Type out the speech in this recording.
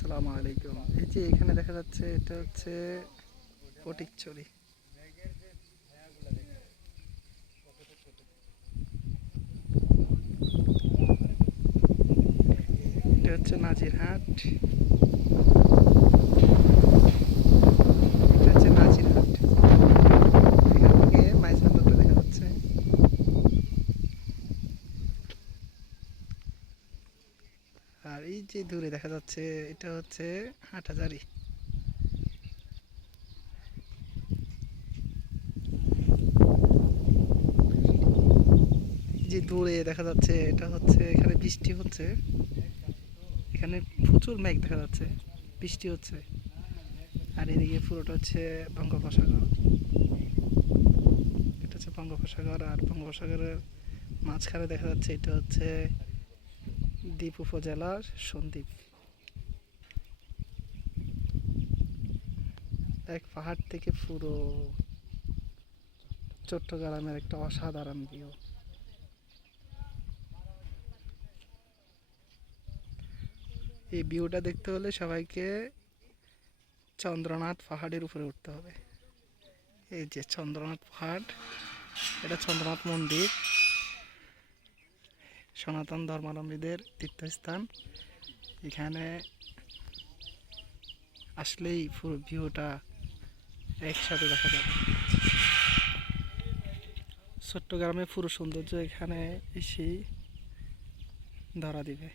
আসসালামু আলাইকুম। এই যে এখানে দেখা যাচ্ছে এটা হচ্ছে ফটিকছড়ি। এটা হচ্ছে নাজিরহাট। এটা হচ্ছে নাজিরহাট। এখান থেকে মাইজবান্ধারটা দেখা যাচ্ছে। আর এই যে দূরে দেখা যাচ্ছে এটা হচ্ছে হাটহাজারী। যে দূরে দেখা যাচ্ছে এটা হচ্ছে এখানে বৃষ্টি হচ্ছে। এখানে প্রচুর মেঘ দেখা যাচ্ছে, বৃষ্টি হচ্ছে। আর এদিকে পুরোটা হচ্ছে বঙ্গোপসাগর। এটা হচ্ছে বঙ্গোপসাগর, আর বঙ্গোপসাগরের মাঝখানে দেখা যাচ্ছে এটা হচ্ছে দ্বীপ উপজেলার সন্দ্বীপ। এক পাহাড় থেকে পুরো চট্টগ্রামের একটা অসাধারণ ভিউ। এই ভিউটা দেখতে হলে সবাইকে চন্দ্রনাথ পাহাড়ের উপরে উঠতে হবে। এই যে চন্দ্রনাথ পাহাড়, এটা চন্দ্রনাথ মন্দির, সনাতন ধর্মাবলম্বীদের তীর্থস্থান। এখানে আসলেই পুরো ভিউটা একসাথে দেখা যাবে। চট্টগ্রামের পুরো সৌন্দর্য এখানে এসেই ধরা দিবে।